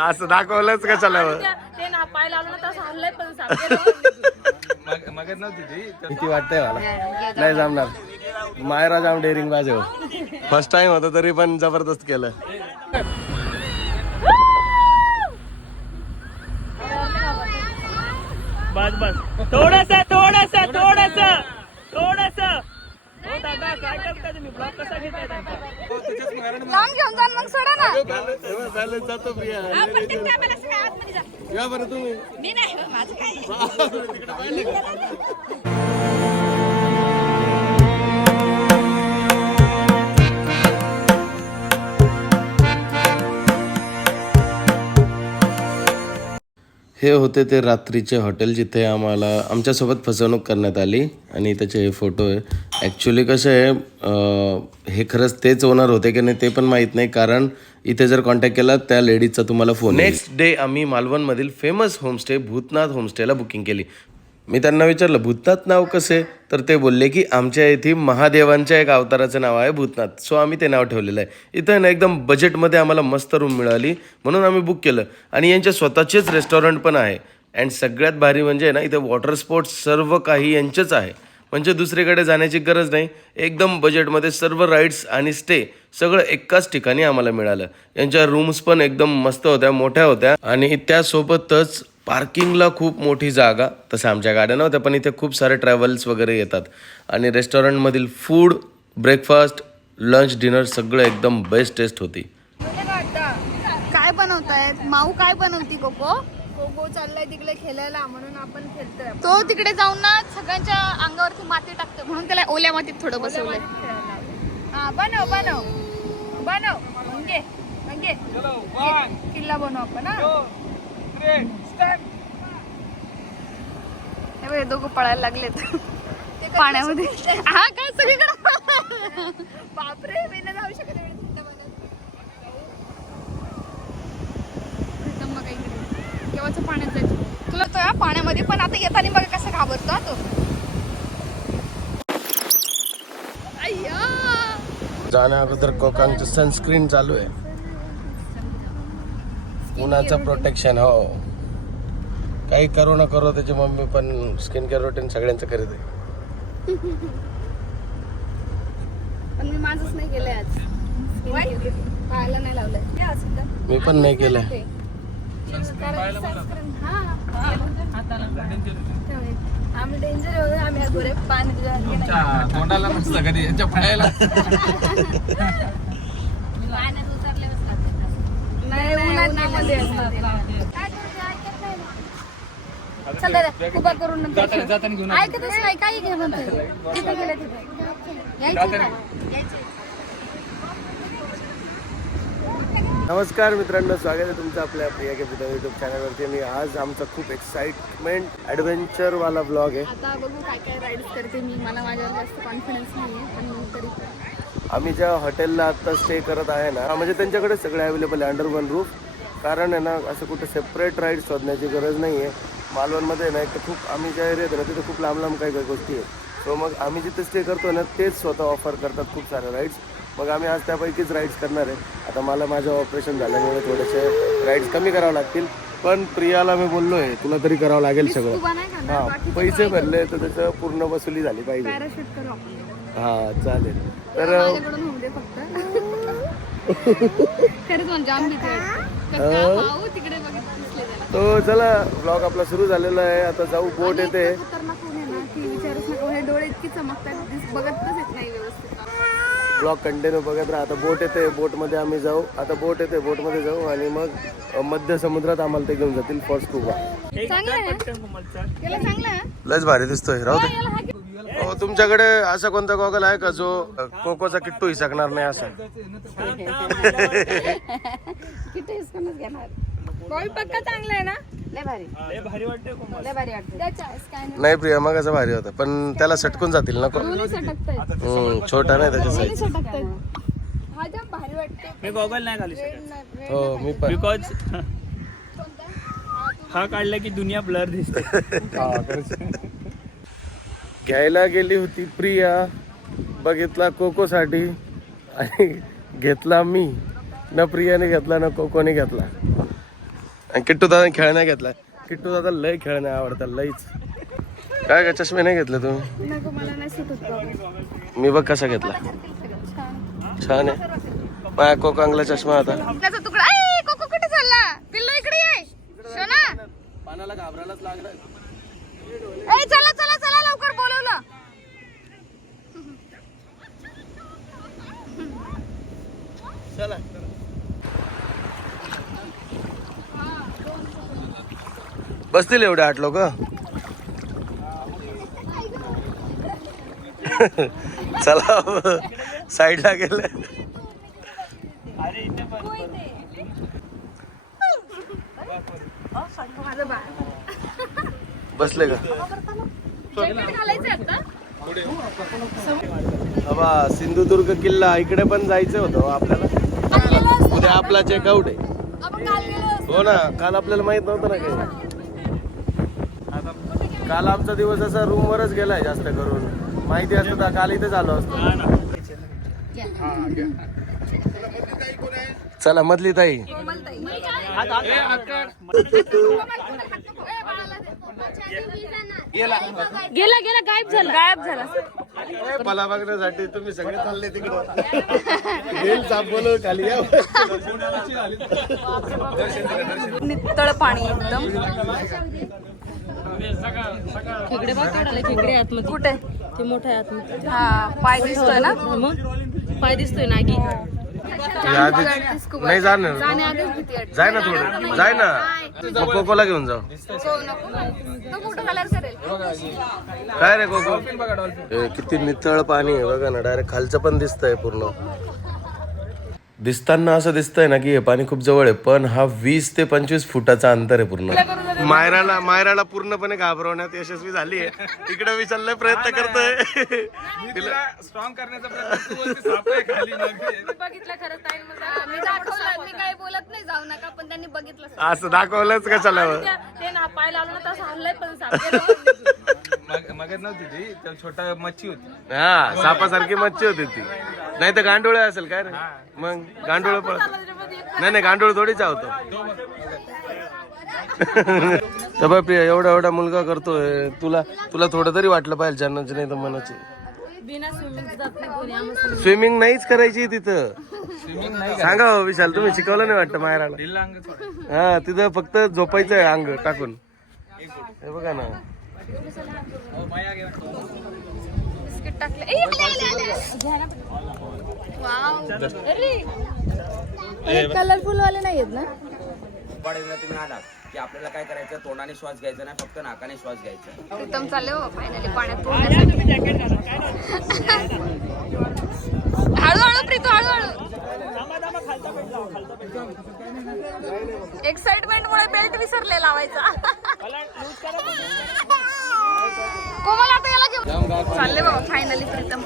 असं दाखवलंच कशाला ते ना पाय लावलं ना तसं हल्लय पण मगच नव्हती ती किती वाटतंय मला नाही जमणार मायरा जाम डेअरिंग बाज फर्स्ट टाइम होतं तरी पण जबरदस्त केलं बस बस थोडंसं थोडंसं थोडंसं थोडंसं हो दादा काय करताय तुम्ही ब्लॉग कसा घेताय त्यांचा लांब घेऊन जा मग सोडा ना बॅलन्स जातो प्रिया या बरं तुम्ही मी नाही माझं काय हे होते ते रात्रीचे हॉटेल जिथे आम्हाला आमच्यासोबत फसवणूक करण्यात आली आणि त्याचे हे फोटो आहे ॲक्च्युली कसं आहे हे खरंच तेच ओनर होते की नाही ते पण माहीत नाही कारण इथे जर कॉन्टॅक्ट केला त्या लेडीजचा तुम्हाला फोन नेक्स्ट डे आम्ही मालवणमधील फेमस होमस्टे भूतनाथ होमस्टेला बुकिंग केली मी त्यांना विचारलं भूतनाथ नाव कसे तर ते बोलले की आमच्या इथे महादेवांच्या एक अवताराचं नाव आहे भूतनाथ सो आम्ही ते नाव ठेवलेलं आहे इथं ना एकदम बजेटमध्ये आम्हाला मस्त रूम मिळाली म्हणून आम्ही बुक केलं आणि यांचे स्वतःचेच रेस्टॉरंट पण आहे अँड सगळ्यात भारी म्हणजे ना इथे वॉटर स्पोर्ट्स सर्व काही यांचेच आहे म्हणजे दुसरीकडे जाण्याची गरज नाही एकदम बजेटमध्ये सर्व राईड्स आणि स्टे सगळं एकाच ठिकाणी आम्हाला मिळालं यांच्या रूम्स पण एकदम मस्त होत्या मोठ्या होत्या आणि त्यासोबतच पार्किंगला खूप मोठी जागा तसं आमच्या गाड्या नव्हत्या पण इथे खूप सारे ट्रॅव्हल्स वगैरे येतात आणि रेस्टॉरंटमधील फूड ब्रेकफास्ट लंच डिनर सगळं एकदम बेस्ट टेस्ट होती काय बनवताय माऊ काय बनवती कोको कोको चाललाय तिकडे खेळायला म्हणून आपण खेळतोय तो तिकडे जाऊन ना सगळ्यांच्या अंगावरती माती टाकतो म्हणून त्याला ओल्या मातीत थोडं बसवलंय हा बनव बनव बनव म्हणजे म्हणजे किल्ला बनव आपण हे दोघं पळायला लागलेत पाण्यामध्ये हा काय सगळीकडे बापरे मी नाही जाऊ शकत केव्हाच पाण्यात जायचं तुला तो या पाण्यामध्ये पण आता येताना बघा कसं घाबरतो तो जाण्या अगोदर कोकांचं सनस्क्रीन चालू आहे उन्हाचं प्रोटेक्शन हो काही करू न करू त्याची मम्मी पण स्किन केअर रुटीन सगळ्यांचं करीत आहे पण मी माझंच नाही केलंय आज पाहायला नाही लावलंय मी पण नाही केलं आम्ही डेंजर होतो आम्ही गोरे पाणी तोंडाला नसतं कधी यांच्या पायाला पाण्यात उतरल्यावर नाही उन्हामध्ये चल दादा उभा करून जाताना घेऊन ऐकतच नाही काही घे म्हणतोय तिथे गेलं तिथे यायचं नमस्कार मित्रांनो स्वागत आहे तुमचं आपल्या प्रिया कॅपिटल यूट्यूब चॅनलवरती आणि आज आमचा खूप एक्साइटमेंट ॲडव्हेंचरवाला ब्लॉग आहे आता बघू काय काय राईड्स करते मी मला माझ्यावर जास्त कॉन्फिडन्स नाही आहे पण तरी आम्ही ज्या हॉटेलला आत्ता स्टे करत आहे ना म्हणजे त्यांच्याकडे सगळे अवेलेबल आहे अंडर वन रूफ कारण आहे ना असं कुठं सेपरेट राईड शोधण्याची गरज नाही आहे मालवणमध्ये ना एक तर खूप आम्ही ज्या एरियात ना तिथे खूप लांब लांब काही काही गोष्टी आहेत सो मग आम्ही जिथे स्टे करतो ना तेच स्वतः ऑफर करतात खूप साऱ्या राईड्स मग आम्ही आज त्यापैकीच राईड्स करणार आहे आता मला माझं ऑपरेशन झाल्यामुळे थोडेसे राईड्स कमी करावं लागतील पण प्रियाला मी बोललो आहे तुला तरी करावं लागेल सगळं हां पैसे भरले तर त्याचं पूर्ण वसुली झाली पाहिजे पॅराशूट करू आपण हां चालेल तर माझ्याकडून होऊ दे फक्त खरंच म्हणजे जाम भीती तिकडे बघितलं तो चला ब्लॉग आपला सुरू झालेला आहे आता जाऊ बोट येते खतरनाक होऊन आहे ना की विचारूच नका हे डोळे इतकी चमकतात बघतच येत नाही व्यवस्थित ब्लॉग कंटिन्यू बघत राहा आता बोट येते बोटमध्ये आम्ही जाऊ आता बोट येते बोटमध्ये जाऊ आणि मग मध्य समुद्रात आम्हाला ते घेऊन जातील फॉर स्कूबा लयच भारी दिसतोय राहू दे हो तुमच्याकडे असा कोणता गॉगल आहे का जो कोकोचा किट्टू हिसकणार नाही असा किती हिसकूनच घेणार बॉल पक्का चांगला आहे ना लय भारी लय भारी वाटते लय भारी वाटतं नाही प्रिया मग असं भारी होता पण त्याला सटकून जातील नको छोटा नाही त्याच्या साईज हा जाम भारी वाटते मी गॉगल नाही घालू शकत हो मी पण बिकॉज हा काढला की दुनिया ब्लर दिसते घ्यायला गेली होती प्रिया बघितला कोकोसाठी आणि घेतला मी न प्रियाने घेतला न कोकोने घेतला आणि किट्टू दादा खेळण्या घेतला. किट्टू दादा लय खेळण्या आवडतात लईच. काय का चष्मे नाही घेतले तुम्ही? नको मला नाही सुट होत. मी बघ कसा घेतला. छान आहे. माझ्या कोकांगला चष्मा आता. त्याचा तुकडा. ए कोको कुठे चालला? पिल्लू इकडे ये. सोना पानाला घाबरायलाच लागलं. ए चला चला चला लवकर बोलवलं. चला बसतील एवढे 8 लोक. चला साईडला गेले. बसले का? बाबा सिंधुदुर्ग किल्ला इकडे पण जायचं होतं आपल्याला. उद्या आपला चेकआउट आहे. हो ना, काल आपल्याला माहित नव्हतं ना काही. काल आमचा दिवस असा रूम वरच गेलाय जास्त करून. माहिती असतं तर काल इथेच आलो असतो. चला मधली ताई. गेला गेला गायब झाला. मला बघण्यासाठी तुम्ही सगळे चालले तिकडे. गेल साप बोलव खाली या. नितळ पाणी एकदम. खेकडे बघ काढायला. खेकडे आतमध्ये कुठे? ते मोठ्या आतमध्ये. हा पाय दिसतोय ना. मग पाय दिसतोय नागी. नाही जाणार. जाय ना थोडं. जाय ना. मग कोकोला घेऊन जाऊ. काय रे कोको? किती नितळ पाणी आहे बघा ना. डायरेक्ट खालचं पण दिसतंय पूर्ण. दिसताना असं दिसतंय ना की हे पाणी खूप जवळ आहे, पण हा 20 ते 25 फुटाचा अंतर आहे पूर्ण. मायराला पूर्णपणे घाबरवण्यात यशस्वी झाली आहे. इकडे विचारलाय प्रयत्न करतोय. तिला स्ट्रॉंग करण्याचा प्रयत्न खाली बघितलं खरंच ताई. मी दाखवलं. मी काही बोलत नाही जाऊ नका, पण त्यांनी बघितलं. असं दाखवलंच कशाला? ते ना पाय लावलं ना तसं हल्लंय पण मगत नव्हती ती, तर छोटा मच्छी होती. हा सापासारखी मच्छी होती ती. नाही तर गांडोळे असेल काय रे? मग गांडोळ पण नाही गांडोळ थोडी चावतो. तर प्रिया एवढा मुलगा करतोय. तुला थोडं तरी वाटलं पाहिजे जन्नाची नाही तर मनाची. बिना स्विमिंग जात नाही कोणी. आम्हाला स्विमिंग नाहीच करायची तिथं. सांगा हो विशाल, तुम्ही शिकवलं नाही वाटतं मायराला? हा तिथं फक्त झोपायचं आहे अंग टाकून. हे बघा ना. बिस्किट टाकले. कलरफुल वाले नाही आहेत ना? तुम्ही आलात की आपल्याला काय करायचं, तोंडाने श्वास घ्यायचा नाही, फक्त नाकाने श्वास घ्यायचा. प्रीतम चालले हो फायनली पाण्यात. हळूहळू प्रीतू हळूहळू. एक्साइटमेंट मुळे बेल्ट विसरले लावायचा. कोमल आता याला घेऊन चालले बाबा फायनली प्रीतम.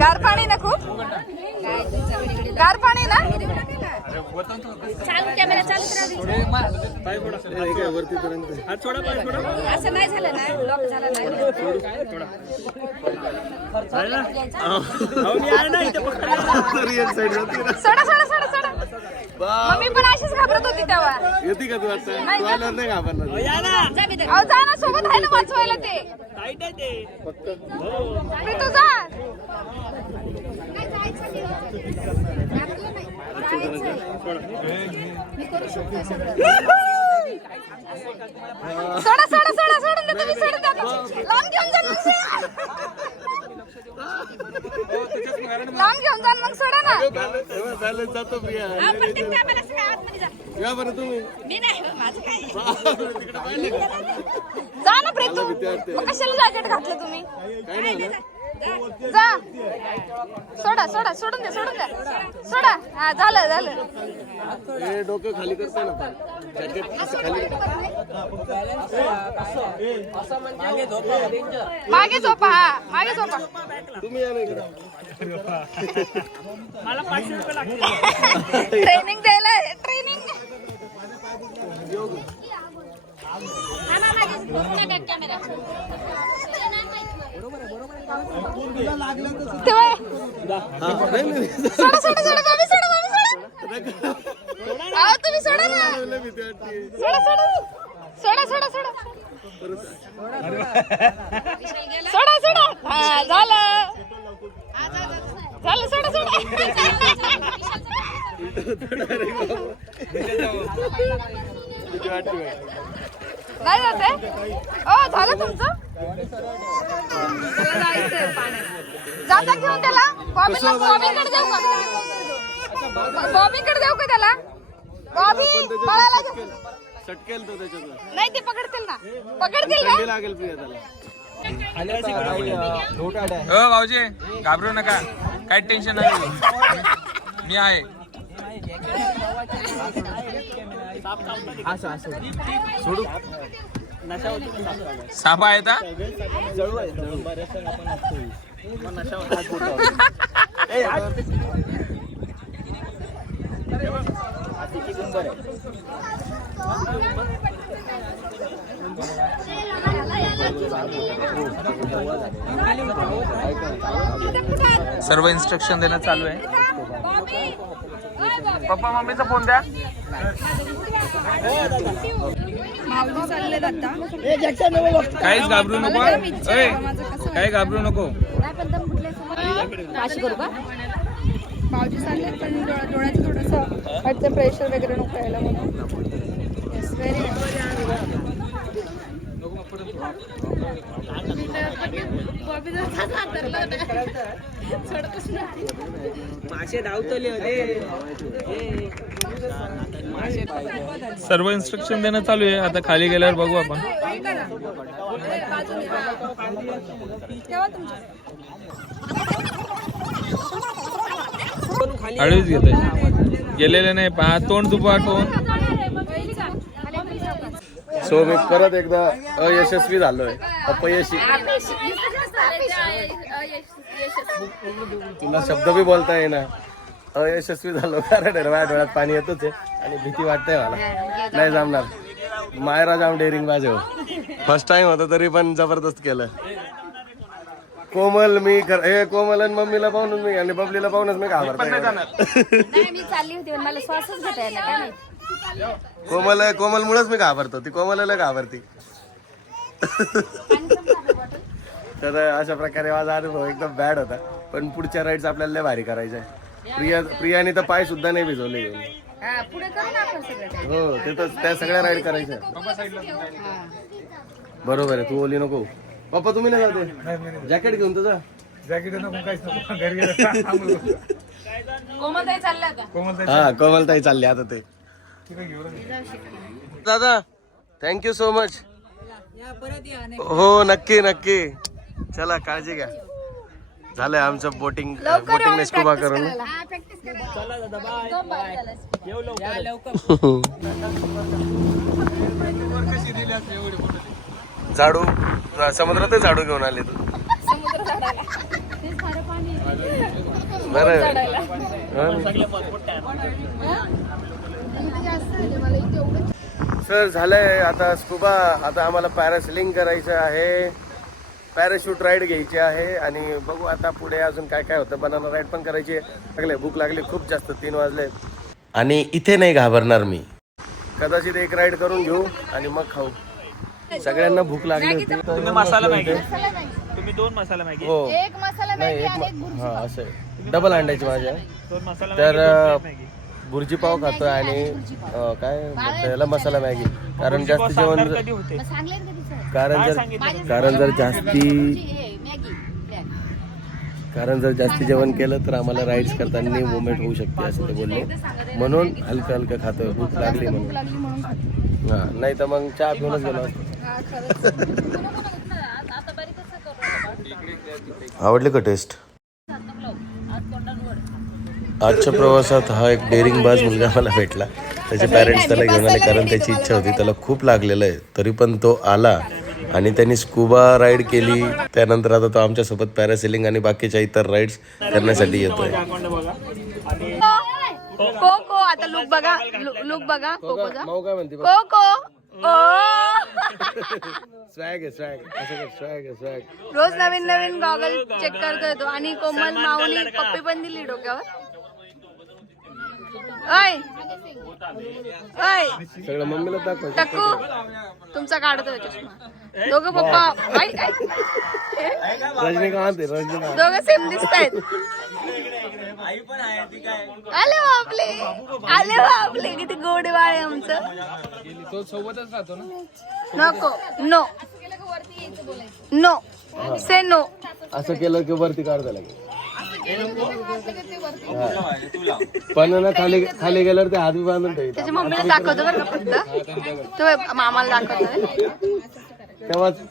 गार पाणी ना खूप. गार पाणी ना. चालू कॅमेरा चालूच असं नाही झालं ना. लॉक झाला सोडा सोडा सोडा सोडा. मम्मी पण अशीच घाबरत होती तेव्हा. येते का तू आता? तू आल्यावर नाही घाबरणार. अहो जा ना, सोबत आहे ना वाचवायला ते. प्रीतू जा. सोडा सोडा सोडा सोडून दे तुम्ही. सोडून द्या. लांब घेऊन जा मग. लांब घेऊन जा मग. सोडा ना. जातो प्रिया. या बरं तुम्ही. जा ना प्रीतू. मग कशाला जॅकेट घातलं तुम्ही? जा. सोडा सोडा सोडून द्या सोडून द्या. सोडा. हा झालं झालं. हे डोकं खाली करते ना. जॅकेट खाली. मागे झोपा. हा मागे झोपा. तुम्ही या ना इकडे. मला 500 रुपये लागतील. ट्रेनिंग द्यायला. ट्रेनिंग. सोडा सोडा सोडा. सोडा सोडा सोडा सोडा सोडा सोडा सोडा हा झालं झालं सोडा सोडा नाही जाते ओ झालं तुमचं जायचंय पाण्यात जाता घेऊन त्याला बॉबीकडे देऊ का बॉबीकडे देऊ का त्याला बॉबी पळायला घेऊन. सटकेल तो त्याच्यातून नाही ते पकडतील ना पकडतील ना लागेल प्रिया त्याला हो भाऊजी घाबरू नका काय टेन्शन नाही मी आहे सोडू सापा आहे का सर्व इन्स्ट्रक्शन देणं चालू आहे पप्पा मम्मीचा फोन द्या काहीच घाबरू नको काही घाबरू नको भाऊजी चालले पण डोळ्याचं थोडंसं हटचं प्रेशर वगैरे नको यायला म्हणून सर्व इन्स्ट्रक्शन देणं चालू आहे आता खाली गेल्यावर बघू आपण हळूच घेत गेलेले नाही पहा तोंड दुपा तोंड सो मी परत एकदा अयशस्वी झालोय अपयशी तुला शब्द बी बोलता येईना अयशस्वी झालो कारण माझ्या डोळ्यात पाणी येतच आहे आणि भीती वाटते मला नाही जमणार मायरा जाम डेअरिंग बाज फर्स्ट टाइम होतं तरी पण जबरदस्त केलं कोमल मी हे कोमल आणि मम्मीला पाहूनच मी आणि बबलीला पाहूनच मी घाबरतोय मी चालली होती पण मला श्वासच घेता येणार काय माहिती कोमल मुळेच मी घाबरतो ती कोमलला घाबरती तर अशा प्रकारे माझा अनुभव एकदम बॅड होता पण पुढच्या राईड्स आपल्याला लय भारी करायच्या प्रियाने तर पाय सुद्धा नाही भिजवले घेऊन पुढे करू ना आपण सगळं हो ते तर त्या सगळ्या राईड करायच्या बरोबर आहे तू ओली नको पप्पा तुम्ही नाही जाते जॅकेट घेऊन तुझं कोमलताई चालल्या का हा कोमलताई चालली आता ते दादा थँक्यू सो मच हो नक्की नक्की चला काळजी घ्या झालंय आमचं बोटिंग बोटिंग स्कुबा करून झाडू समुद्रातच झाडू घेऊन आले तू बरं सर झालंय आता स्कुबा आता आम्हाला पॅरासेलिंग करायचं आहे पॅराशूट राईड घ्यायची आहे आणि बघू आता पुढे अजून काय काय होतं बनाना राईड पण करायची लागले भूक लागली खूप जास्त 3 वाजले आणि इथे नाही घाबरणार मी कदाचित एक राईड करून घेऊ आणि मग खाऊ सगळ्यांना भूक लागली होती तुम्ही मसाला मॅगी तुम्ही 2 मसाला मॅगी हो एक मसाला नाही मॅगी आणि एक एक भुर्जी हा असं डबल अंड्याची माझ्या 2 मसाला तर मॅगी भुर्जी पाव खातोय आणि काय म्हणतात याला मसाला मॅगी कारण जास्त जेवण कधी होते सांगले ना कधी सर कारण जर जास्ती जेवण केलं तर आम्हाला राईड्स करताना मुवमेंट होऊ शकते असं ते बोलले म्हणून हलकं हलकं खातोय भूक लागली म्हणून हा नाही तर मग चहा पिऊनच गेलो असतो आवडले का टेस्ट आजच्या प्रवासात हा एक डेअरिंग बाज मुलगा मला भेटला त्याचे पॅरेंट्स त्याला घेऊन आले कारण त्याची इच्छा होती त्याला खूप लागलेलं आहे तरी पण तो आला आणि त्यांनी स्कुबा राईड केली त्यानंतर आता तो आमच्यासोबत पॅरासेलिंग आणि बाकीच्या इतर राईड्स करण्यासाठी येतोय कोको आता लुक बघा लुक बघा कोकोचा माऊ काय म्हणते कोको स्वॅग आहे स्वॅग असं स्वॅग आहे स्वॅग रोज नवीन नवीन गॉगल चेक करतोय तो आणि कोमल माऊनी पप्पी पण दिली डोक्यावर ओय ओय सगळं मम्मीला दाखव. टक्कू तुमचा काढतोय चष्मा. दोघं पप्पा रजनीकांत आहे, रजनीकांत. दोघं सेम दिसतायत. आले बापले किती गोड बाळ आहे आमचं. तो सोबतच राहतो ना. नको नो नो से नो. असं केलं की वरती काढता लागेल. पण ना खाली खाली गेल्यावर ते हात बी बांधून ठेवतात. त्याच्या मम्मीला दाखवतो बरं का फक्त. तो मामाला दाखवतोय.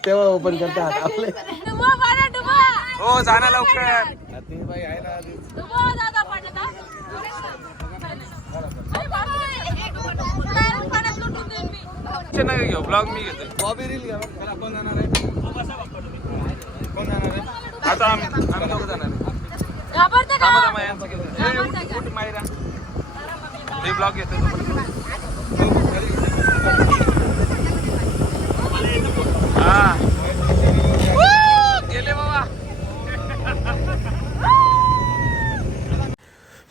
तेव्हा ओपन करते हात आपले. हो जाना लवकर. घेऊ ब्लॉग मी घेतो. कोण जाणार आहे? कोण जाणार आहे? आता आम्ही दोघं जाणार आहे. ते ब्लॉग घेतो. हा गेले बाबा.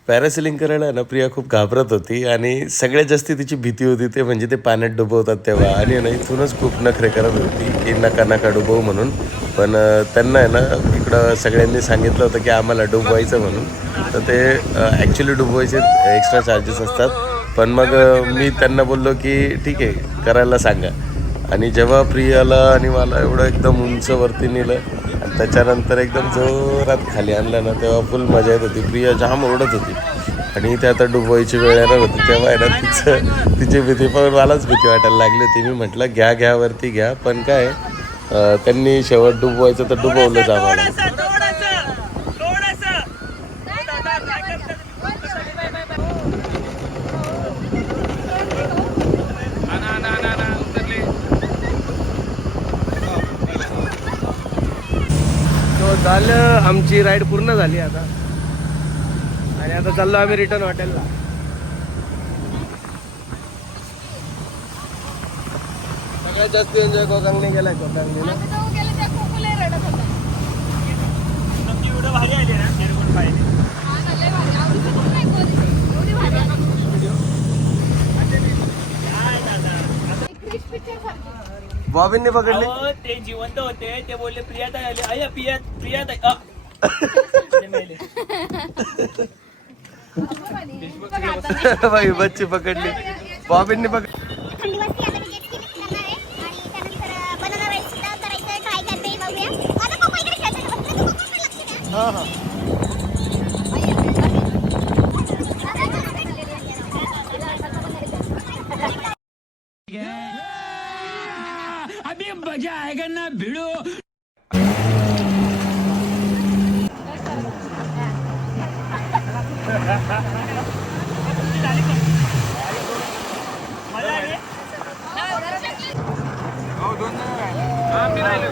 पॅरासेलिंग करायला ना प्रिया खूप घाबरत होती आणि सगळ्यात जास्त तिची भीती होती ते म्हणजे ते पाण्यात डुबवतात तेव्हा. आणि ना इथूनच खूप नखरे करत होती की नका नका डुबवू म्हणून. पण त्यांना आहे ना इकडं सगळ्यांनी सांगितलं होतं की आम्हाला डुबवायचं म्हणून. तर ते ॲक्च्युली डुबवायचे एक्स्ट्रा चार्जेस असतात. पण मग मी त्यांना बोललो की ठीक आहे करायला सांगा. आणि जेव्हा प्रियाला आणि मला एवढं एकदम उंचवरती नेलं आणि त्याच्यानंतर एकदम जोरात खाली आणलं ना तेव्हा फुल मजा येत होती. प्रिया जाम ओरडत होती आणि ते आता डुबवायची वेळ येणार होती तेव्हा आहे ना तिची भीती पण मलाच भीती वाटायला लागली होती. मी म्हटलं घ्या वरती घ्या. पण काय त्यांनी शेवट डुबवायचं तर डुबवलंच आम्हाला. झालं आमची राईड पूर्ण झाली आता आणि आता चाललो आम्ही रिटर्न हॉटेलला. सगळ्यात जास्त एन्जॉय कोकणने केलाय. कोकणने एवढं भारी आले ना शेरगुट पाहिजे. बॉबींनी पकडले. ते जिवंत होते. ते बोलले प्रियाताई आले. अय्या प्रियाताई बाई बच्ची पकडली. बॉबींनी पकडली. हा हा अभी मजा आएगा ना भिड़ो. हो 2 जण राहिले. हा मी राहिलो.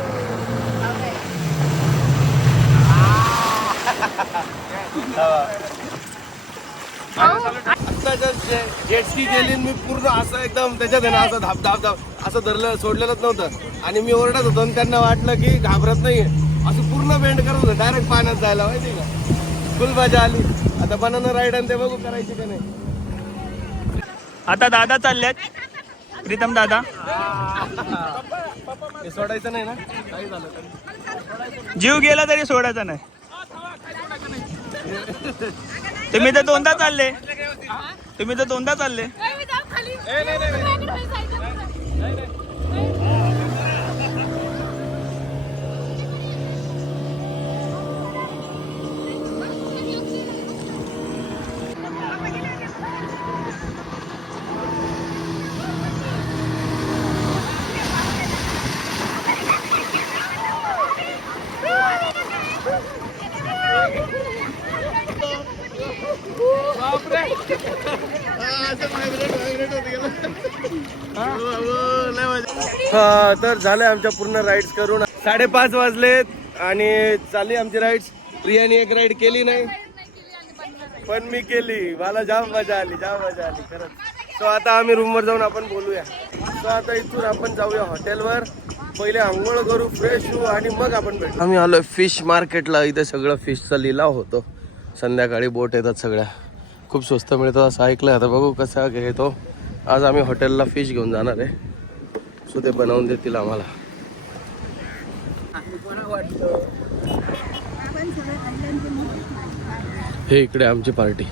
जेटस्की गेली मी पूर्ण असं एकदम त्याच्यात आहे ना असं धाप असं धरलं सोडलेलंच नव्हतं. आणि मी ओरडत होतो आणि त्यांना वाटलं की घाबरत नाहीये. असं पूर्ण बेंड करत होतं डायरेक्ट पाण्यात जायला माहिती का. फुल मजा आली. आता बनाना राईड आणि ते बघू करायची का नाही. आता दादा चाललेत. प्रीतम दादा हे सोडायचं नाही ना काही झालं तरी. जीव गेला तरी सोडायचा नाही. तुम्ही तर दोनदा चालले. तर झालंय आमच्या पूर्ण राईड्स करून 5:30 वाजलेत आणि चालली आमची राईड्स. प्रियाने एक राईड केली नाही पण मी केली. मला जाम मजा आली खरंच. सो आता आम्ही रूमवर जाऊन आपण बोलूया. सो आता इथून आपण जाऊया हॉटेलवर. पहिले आंघोळ करू, फ्रेश होऊ आणि मग आपण भेटू. आम्ही आलोय फिश मार्केटला. इथे सगळं फिशचा लिलाव होतो. संध्याकाळी बोट येतात सगळ्या. खूप स्वस्त मिळतं असं ऐकलं. आता बघू कसा घेतो. आज आम्ही हॉटेलला फिश घेऊन जाणार आहे, सो ते बनवून देतील आम्हाला. हे इकडे आमची पार्टी.